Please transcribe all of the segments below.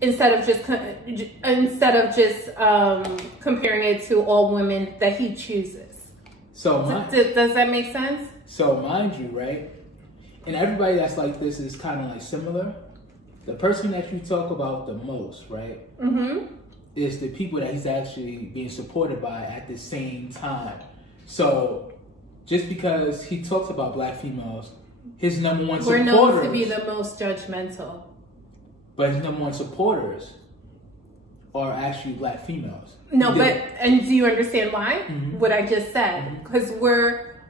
instead of just comparing it to all women that he chooses. So does that make sense? So mind you, right? And everybody that's like this is kind of like similar. The person that you talk about the most, right? Mm-hmm. Is the people that he's actually being supported by at the same time. So just because he talks about black females, his number one supporters... We're known to be the most judgmental. But his number one supporters are actually black females. No, and do you understand why? Mm-hmm. What I just said? Because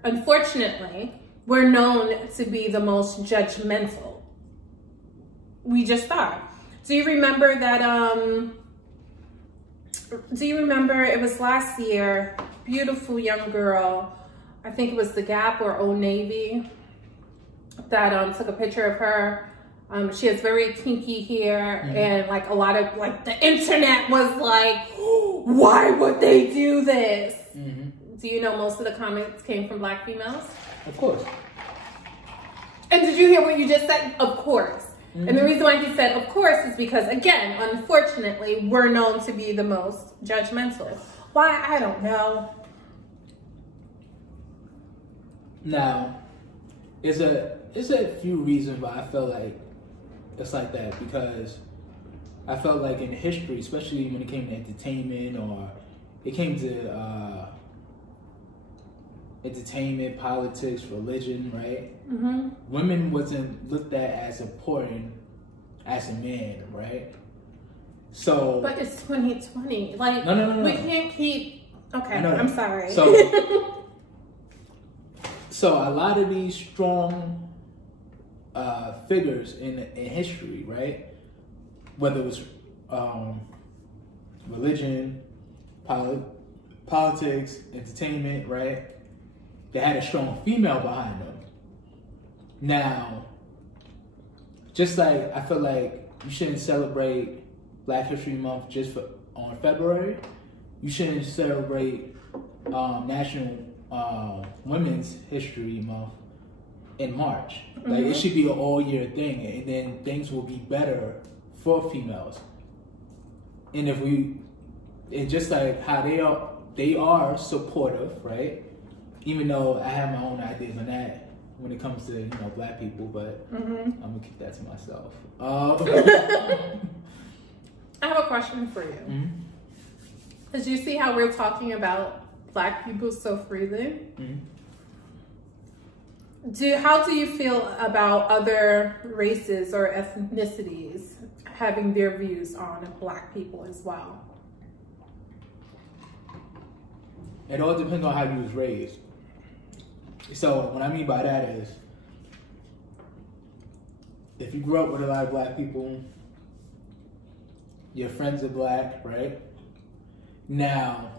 unfortunately, we're known to be the most judgmental. We just are. Do you remember that, it was last year, beautiful young girl, I think it was The Gap or Old Navy, that took a picture of her. She has very kinky hair, and like a lot of the internet was like, why would they do this? Do you know most of the comments came from black females? Of course. And did you hear what you just said? Of course. And the reason why he said of course is because, again, unfortunately, we're known to be the most judgmental. Why? I don't know. Now, there's a few reasons why I feel like it's like that, because I felt like in history, especially when it came to entertainment or it came to entertainment, politics, religion, right? Women wasn't looked at as important as a man, right? So, but it's 2020. Like, no. We can't keep. Okay, I'm sorry. So a lot of these strong figures in history, right? Whether it was religion, politics, entertainment, right? They had a strong female behind them. Now, just like I feel like you shouldn't celebrate Black History Month just on February, you shouldn't celebrate National Women's History Month in March. Like, it should be an all-year thing, and then things will be better for females. And and just like how they are supportive, right? Even though I have my own ideas on that when it comes to black people, but I'm gonna keep that to myself. I have a question for you. As you see how we're talking about black people so freely, how do you feel about other races or ethnicities having their views on black people as well? It all depends on how you was raised. So what I mean by that is, if you grew up with a lot of black people, your friends are black, right? Now,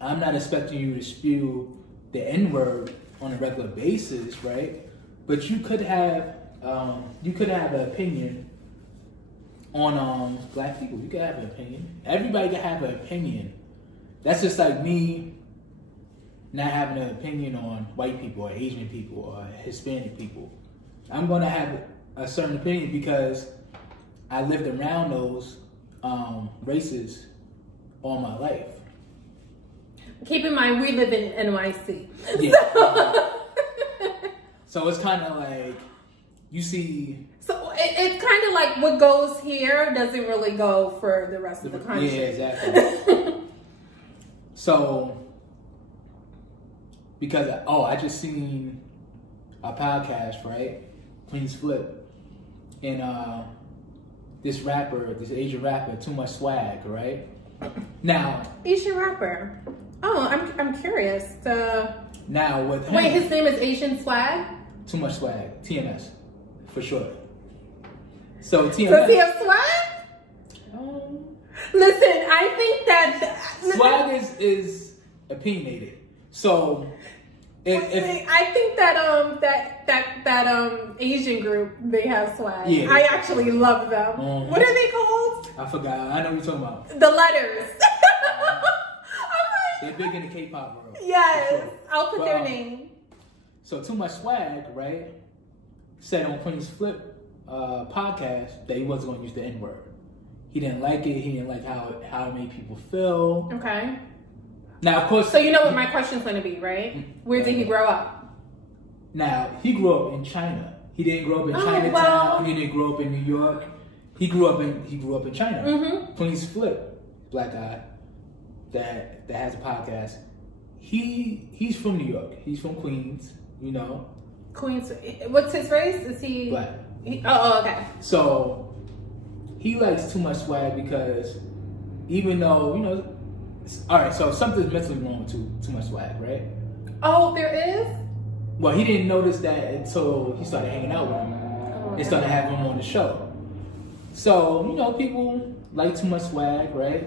I'm not expecting you to spew the N-word on a regular basis, right? But you could have an opinion on black people. You could have an opinion. Everybody can have an opinion. That's just like me not having an opinion on white people or Asian people or Hispanic people. I'm going to have a certain opinion because I lived around those races all my life. Keep in mind, we live in NYC. Yeah. So it's kind of like, you see... So it's kind of like what goes here doesn't really go for the rest of the country. Yeah, exactly. So, because, I just seen a podcast, right? Queen's Flip. And this Asian rapper, Too Much Swag, right? Now... Asian rapper? Oh, I'm curious. Now with him... Wait, his name is Asian Swag? Too Much Swag. TMS. For sure. So TMS... Does he have swag? Listen, I think that... Swag is opinionated. So... I think that Asian group, they have swag. Yeah, I actually love them. What are they called? I forgot. I know what you're talking about. The letters. They're big in the K-pop world. Yes. Sure. I'll put their name. So Too Much Swag, right, said on Queen's Flip podcast that he wasn't going to use the N-word. He didn't like it. He didn't like how it made people feel. Okay. Now, of course. So you know what my question's going to be, right? Where did he grow up? Now, he grew up in China. He didn't grow up in Chinatown. Well. He didn't grow up in New York. He grew up in China. Mm-hmm. Queen's Flip, black guy that has a podcast. He's from New York. He's from Queens. You know. Queens. What's his race? Is he black? Okay. So he likes too much swag because even though all right. So something's mentally wrong with too much swag, right? Oh, there is. Well, he didn't notice that until he started hanging out with him and started having him on the show. So, people like too much swag, right?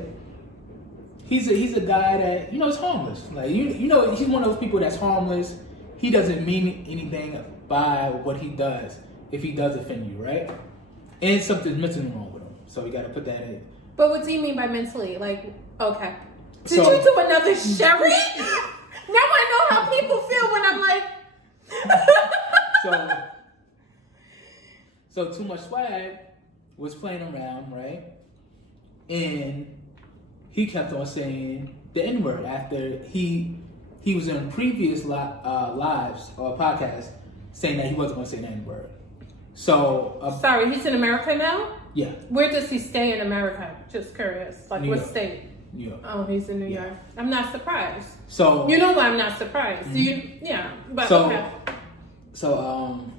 He's a guy that, is harmless. Like, he's one of those people that's harmless. He doesn't mean anything by what he does if he does offend you, right? And something's mentally wrong with him. So you got to put that in. But what do you mean by mentally? Like, okay. Did you do another Sherry? Now I know how people feel when I'm like... So Too Much Swag was playing around, right? And he kept on saying the N-word after he was in previous lives or podcasts saying that he wasn't going to say the N-word. So sorry, he's in America now? Yeah. Where does he stay in America? Just curious. Like, what state? New York. Oh, he's in New York. I'm not surprised. So you know why I'm not surprised? Mm-hmm. Okay. So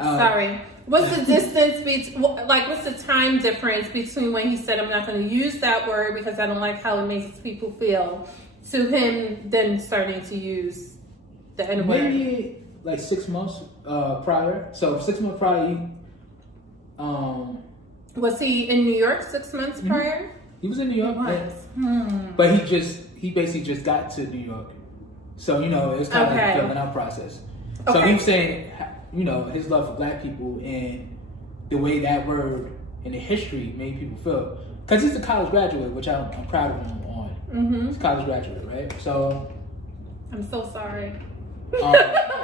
sorry. What's the distance between, what's the time difference between when he said, I'm not going to use that word because I don't like how it makes people feel, to him then starting to use the N-word? Maybe like 6 months prior. So 6 months prior, was he in New York 6 months prior? He was in New York. But he basically just got to New York. So, it was kind of like a filling out process. So he was saying, his love for black people and the way that word and the history made people feel. Because he's a college graduate, which I'm proud of him on. Mm-hmm. He's a college graduate, right? So. I'm so sorry.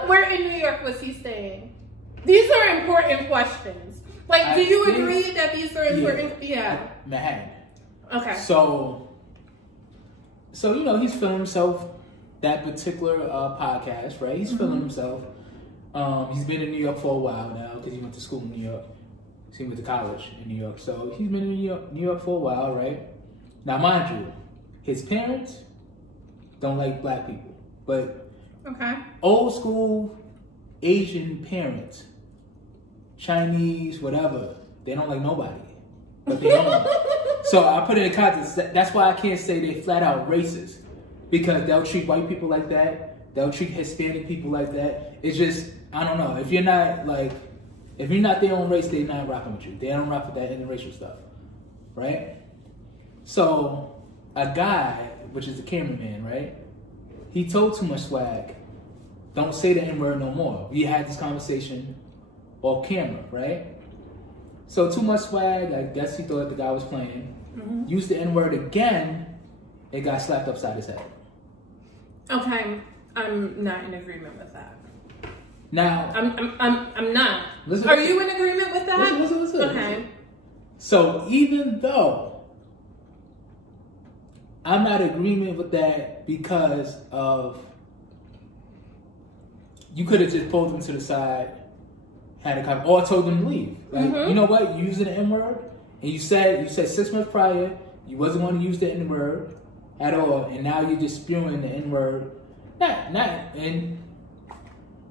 Where in New York was he staying? These are important questions. Like, do you agree that these are important? Yeah. Manhattan. Okay. So he's feeling himself, that particular podcast, right? He's feeling himself. He's been in New York for a while now because he went to school in New York. So he went to college in New York. So he's been in New York for a while, right? Now, mind you, his parents don't like black people. But old school Asian parents, Chinese, whatever, they don't like nobody. But they don't. So I put it in context. That's why I can't say they're flat out racist. Because they'll treat white people like that. They'll treat Hispanic people like that. It's just, I don't know. If you're not their own race, they're not rocking with you. They don't rock with that interracial stuff. Right? So a guy, which is the cameraman, right? He told Too Much Swag, don't say the N-word no more. We had this conversation off camera, right? So Too Much Swag, I guess he thought the guy was playing. Used the N-word again, it got slapped upside his head. Okay, I'm not in agreement with that. Now, I'm not. Are you in agreement with that? Listen. Okay. So even though I'm not in agreement with that because of, you could have just pulled him to the side, had a conversation, or told him to leave. Like, you know what? You using the N-word, and you said 6 months prior you wasn't going to use the N-word at all, and now you're just spewing the N-word. And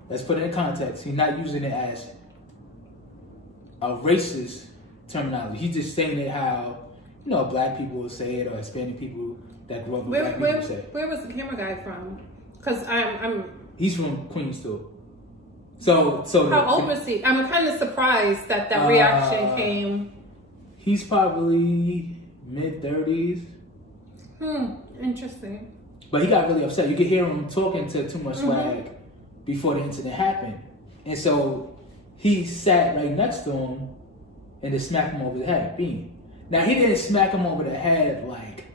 let's put it in context. He's not using it as a racist terminology. He's just saying it how, black people will say it, or Hispanic people that grew up with black people say it. Where was the camera guy from? Because he's from Queens too. So how old was he? I'm kind of surprised that reaction came. He's probably mid-30s. Interesting. But he got really upset. You could hear him talking to Too Much Swag before the incident happened. And so he sat right next to him and just smacked him over the head. Bean. Now, he didn't smack him over the head, like,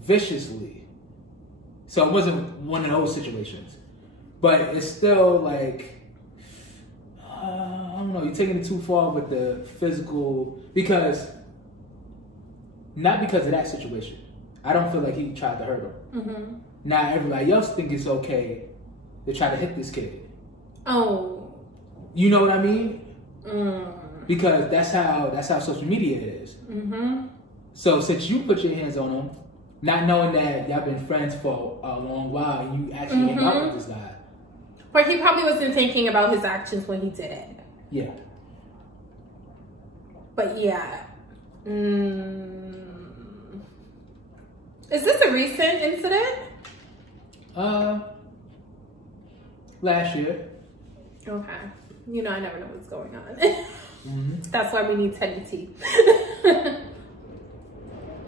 viciously. So it wasn't one of those situations. But it's still like, I don't don't know. You're taking it too far with the physical not because of that situation. I don't feel like he tried to hurt her. Mm-hmm. Now everybody else think it's okay to try to hit this kid. Oh, you know what I mean? Because that's how social media is. Mm-hmm. So since you put your hands on him, not knowing that y'all been friends for a long while, and you actually hang out with this guy. But he probably wasn't thinking about his actions when he did it. Yeah. But yeah. Is this a recent incident? Last year. Okay. You know, I never know what's going on. That's why we need Teddy T.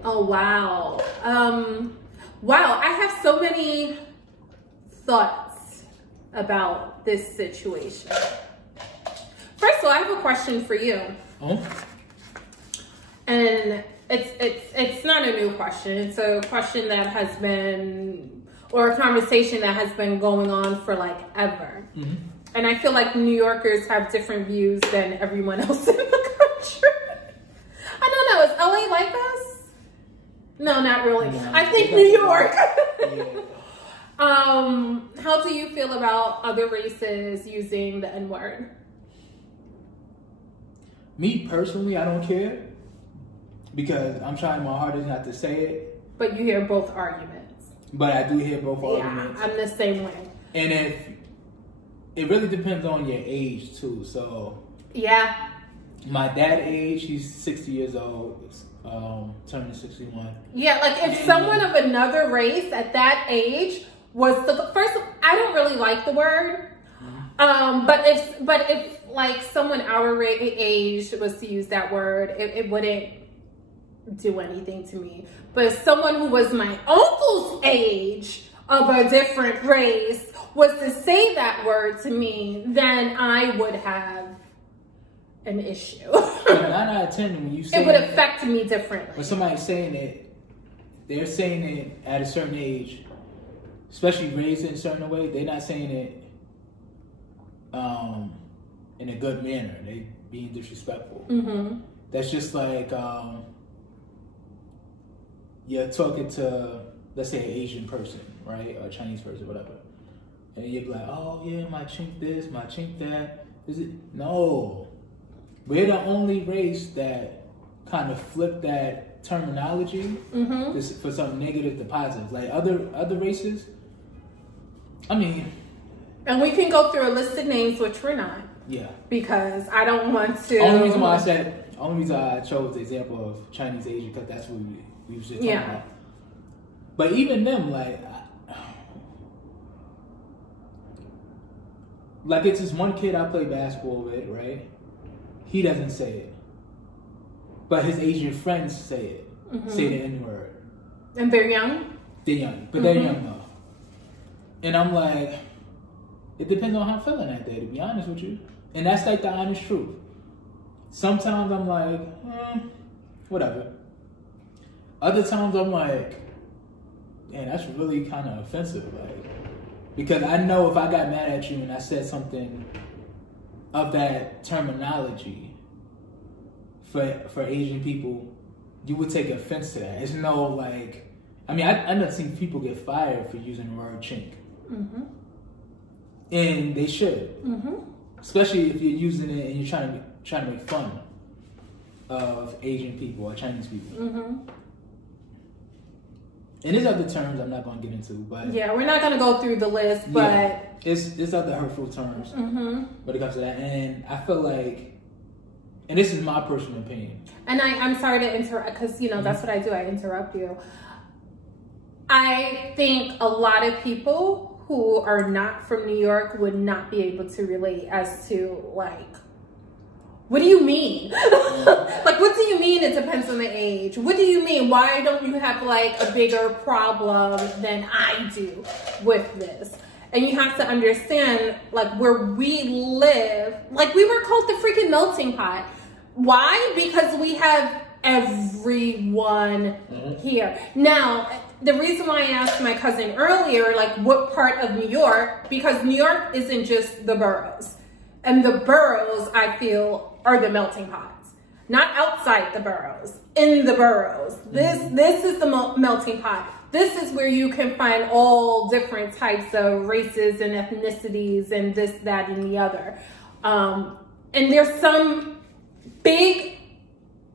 Oh, wow. Wow, I have so many thoughts about this situation. First of all, I have a question for you. Oh? And it's not a new question. It's a question that has been, or a conversation that has been going on for like ever. Mm-hmm. And I feel like New Yorkers have different views than everyone else in the country. I don't know. Is LA like us? No, not really. No, I think New York. How do you feel about other races using the N-word? Me personally, I don't care. Because I'm trying my hardest not to say it. But you hear both arguments. But I do hear both arguments. Yeah, I'm the same way. And it really depends on your age too. So yeah. My dad's age, he's 60 years old, turning 61. Yeah, like if someone of another race at that age was first, I don't really like the word. But if like someone our age was to use that word, it wouldn't do anything to me. But if someone who was my uncle's age of a different race was to say that word to me, then I would have an issue. 9 out of 10, when you say it would affect me differently. When somebody's saying it, they're saying it at a certain age, especially raised in a certain way. They're not saying it in a good manner. They being disrespectful. Mm-hmm. That's just like you're talking to, let's say, an Asian person, right, or a Chinese person, whatever, and you're like, oh yeah, my chink this, my chink that. Is it? No, we're the only race that kind of flip that terminology for something negative to positive. Like other races, I mean. And we can go through a list of names, which we're not. Yeah. Because I don't want to. Only reason I chose the example of Chinese Asian, because that's what we usually talk about. But even them, like it's this one kid I play basketball with, right? He doesn't say it, but his Asian friends say it. Say the N-word. And they're young? They're young, but they're young though. And I'm like, it depends on how I'm feeling that day, to be honest with you. And that's like the honest truth. Sometimes I'm like, whatever. Other times I'm like, man, that's really kind of offensive. Like, because I know if I got mad at you and I said something of that terminology for Asian people, you would take offense to that. It's no like, I mean, I've never seen people get fired for using the word chink. Mm-hmm. And they should. Mm-hmm. Especially if you're using it and you're trying to make fun of Asian people or Chinese people. Mm-hmm. And there's other terms I'm not going to get into, but yeah, we're not going to go through the list, but it's other hurtful terms when it comes to that. And I feel like, and this is my personal opinion. And I'm sorry to interrupt, because that's what I do. I interrupt you. I think a lot of people who are not from New York would not be able to relate as to like, what do you mean? Like, what do you mean it depends on the age? What do you mean? Why don't you have like a bigger problem than I do with this? And you have to understand, like, where we live, like, we were called the freaking melting pot. Why? Because we have everyone here. Now, the reason why I asked my cousin earlier, like, what part of New York, because New York isn't just the boroughs. And the boroughs, I feel, are the melting pots. Not outside the boroughs, in the boroughs. This is the melting pot. This is where you can find all different types of races and ethnicities and this, that, and the other. And there's some big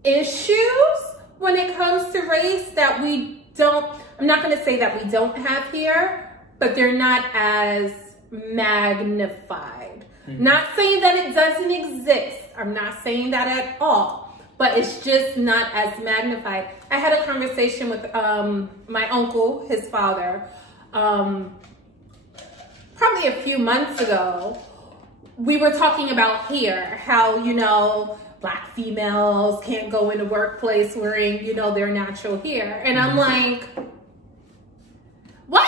issues when it comes to race that we don't, I'm not going to say that we don't have here, but they're not as magnified. Not saying that it doesn't exist. I'm not saying that at all, but it's just not as magnified. I had a conversation with my uncle, his father, probably a few months ago. We were talking about here, how, you know, Black females can't go in the workplace wearing, you know, their natural hair. And I'm like, what?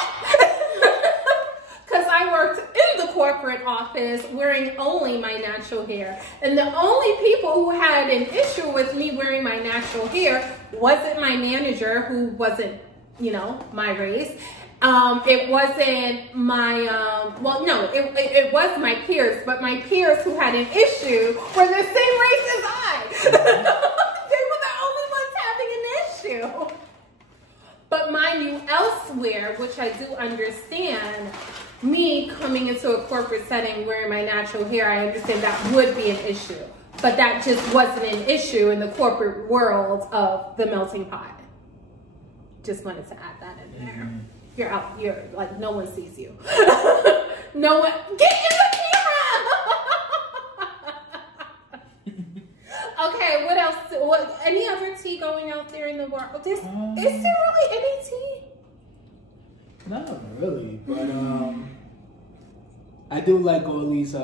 Because I worked in the corporate office wearing only my natural hair. And the only people who had an issue with me wearing my natural hair wasn't my manager, who wasn't, you know, my race. It wasn't my, well, no, it was my peers, but my peers who had an issue were the same race as I. They were the only ones having an issue. But mind you, elsewhere, which I do understand, me coming into a corporate setting wearing my natural hair, I understand that would be an issue. But that just wasn't an issue in the corporate world of the melting pot. Just wanted to add that in there. You're out, you're like, no one sees you. No one, get in the camera! Okay, what else? What, any other tea going out there in the world? Is there really any tea? Not really, but I do like all these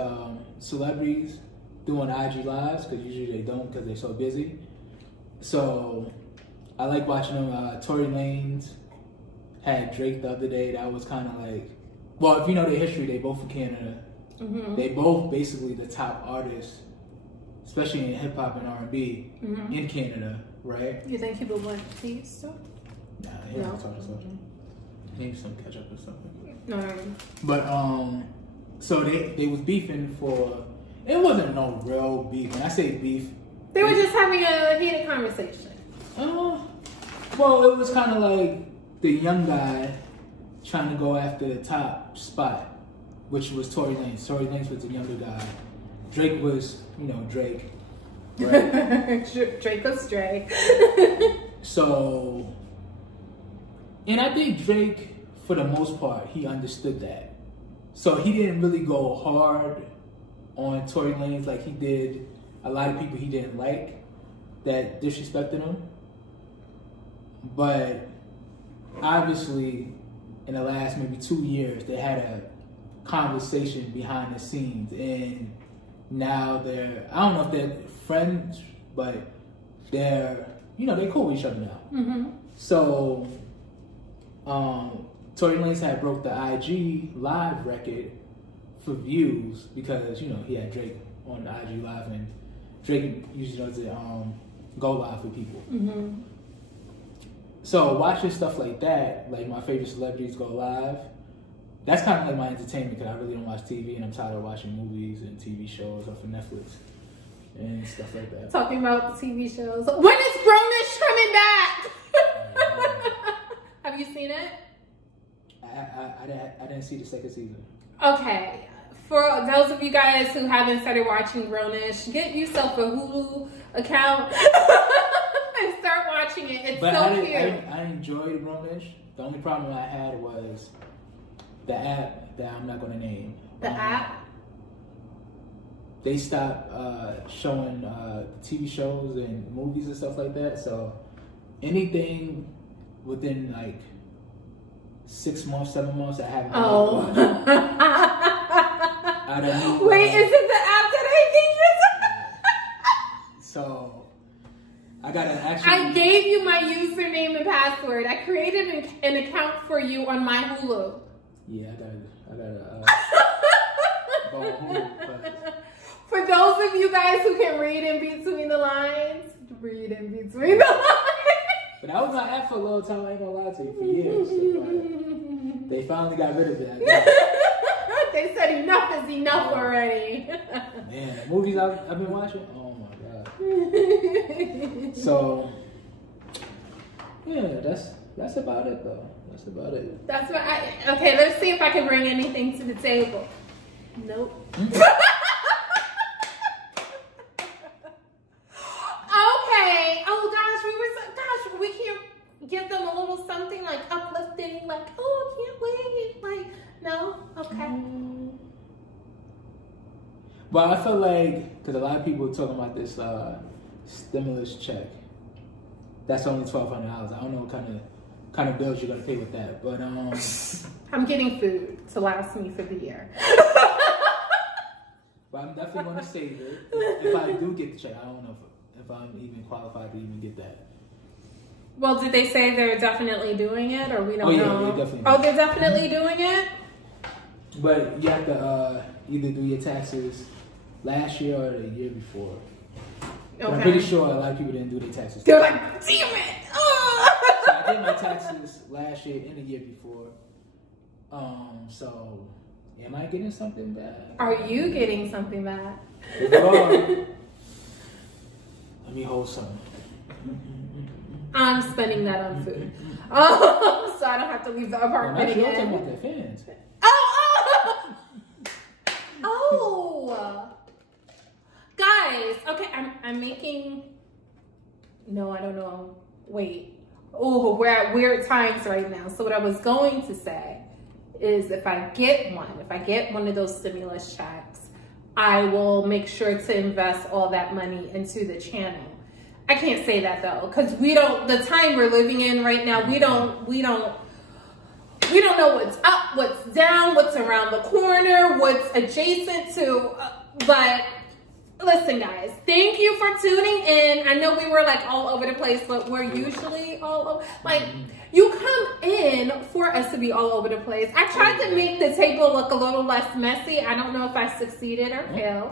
celebrities doing IG lives, because usually they don't because they're so busy. So I like watching them. Tory Lanez had Drake the other day. That was kind of like, well, if you know their history, they both from Canada. They both basically the top artists, especially in hip hop and R&B in Canada, right? You think people want tea still? Nah, he don't talk so. Maybe some ketchup or something. No. But so they was beefing for. It wasn't no real beef. When I say beef, they were just having a heated conversation. Well, it was kind of like the young guy trying to go after the top spot, which was Tory Lanez. Tory Lanez was the younger guy. Drake was, you know, Drake. Right? Drake was Drake. So, and I think Drake, for the most part, he understood that. So he didn't really go hard on Tory Lanez like he did a lot of people he didn't like that disrespected him. But obviously, in the last maybe 2 years, they had a conversation behind the scenes, and now they're, I don't know if they're friends, but they're, you know, they're cool with each other now. So, Tory Lanez had broke the IG live record for views because, you know, he had Drake on the IG live, and Drake usually does it go live for people. So watching stuff like that, like my favorite celebrities go live, that's kind of like my entertainment, because I really don't watch TV and I'm tired of watching movies and TV shows off of Netflix and stuff like that. Talking about TV shows. When is Grownish coming back? Have you seen it? I didn't see the second season. Okay. For those of you guys who haven't started watching Grownish, get yourself a Hulu account and start watching it. It's so cute. I enjoyed Grownish. The only problem I had was the app that I'm not going to name. The app? They stopped showing TV shows and movies and stuff like that. So anything within like 6 months, 7 months, I haven't watched. I don't know. Wait, is it the app that I gave you? So I got to actually. I gave you my username and password. I created an account for you on my Hulu. Yeah, I gotta go on Hulu. For those of you guys who can read in between the lines, read in between the lines. But I was on app for a long time, I ain't gonna lie to you, for years. So, they finally got rid of it. They said enough is enough already. Man, the movies I've been watching. Oh my god. So yeah, that's about it though. That's about it. That's what okay, let's see if I can bring anything to the table. Nope. Okay. Oh gosh, we can't give them a little something like uplifting, like, oh, I can't wait. Like, no? Okay. Well, I feel like, because a lot of people are talking about this stimulus check. That's only $1,200. I don't know what kind of bills you're gonna pay with that, but I'm getting food to last me for the year. But I'm definitely gonna save it. If I do get the check, I don't know if I'm even qualified to even get that. Well, did they say they're definitely doing it, or we don't know? Yeah, they're definitely. Oh, they're definitely doing it. But you have to either do your taxes last year or the year before. Okay. I'm pretty sure a lot of people didn't do their taxes. They're like, damn it! Oh. So I did my taxes last year and the year before. So am I getting something back? Are you getting something back? Let me hold something. I'm spending that on food. Oh, so I don't have to leave the apartment again. You're talking about the fans. Oh! Guys, okay, I'm making, no, I don't know. Wait. Oh, we're at weird times right now. So what I was going to say is if I get one of those stimulus checks, I will make sure to invest all that money into the channel. I can't say that though, because the time we're living in right now, we don't know what's up, what's down, what's around the corner, what's adjacent to, but listen guys, thank you for tuning in. I know we were like all over the place, but we're usually all over, like you come in for us to be all over the place. I tried to make the table look a little less messy. I don't know if I succeeded or failed.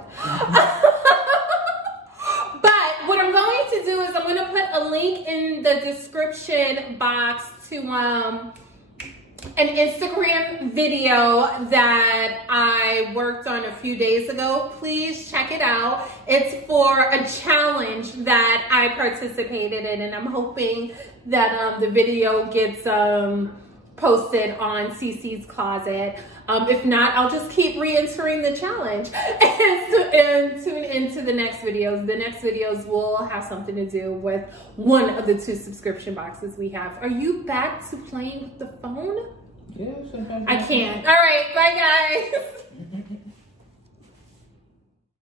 But what I'm going to do is I'm going to put a link in the description box to an Instagram video that I worked on a few days ago. Please check it out. It's for a challenge that I participated in, and I'm hoping that the video gets posted on CC's Closet. If not, I'll just keep re-entering the challenge and tune into the next videos. The next videos will have something to do with one of the 2 subscription boxes we have. Are you back to playing with the phone? Yeah, sometimes. I can't. All right, bye guys.